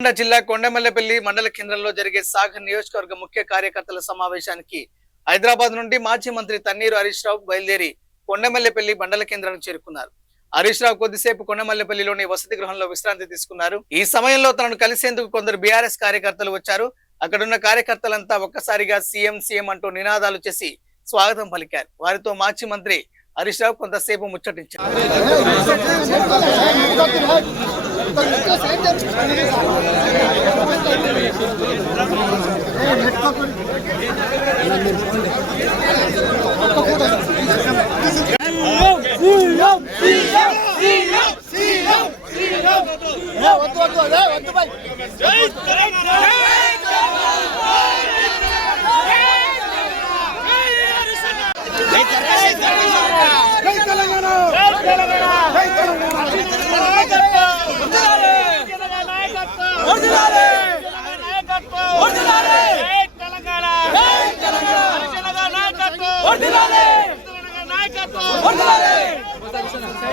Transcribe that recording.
నల్గొండ జిల్లా కొండమల్లెపల్లి మండల కేంద్రంలో జరిగే సాగర్ నియోజకవర్గ ముఖ్య కార్యకర్తల సమావేశానికి హైదరాబాద్ నుండి మాజీ మంత్రి తన్నీరు హరీష్ రావు బయలుదేరి కొండమల్లెపల్లి మండల కేంద్రానికి చేరుకున్నారు. హరీష్ రావు కొద్దిసేపు కొండమల్లెపల్లిలోని వసతి గృహంలో విశ్రాంతి తీసుకున్నారు. ఈ సమయంలో తనను కలిసేందుకు కొందరు బీఆర్ఎస్ కార్యకర్తలు వచ్చారు. అక్కడున్న కార్యకర్తలంతా ఒక్కసారిగా సీఎం సీఎం అంటూ నినాదాలు చేసి స్వాగతం పలికారు. వారితో మాజీ మంత్రి హరీష్ రావు కొంతసేపు ముచ్చటించారు.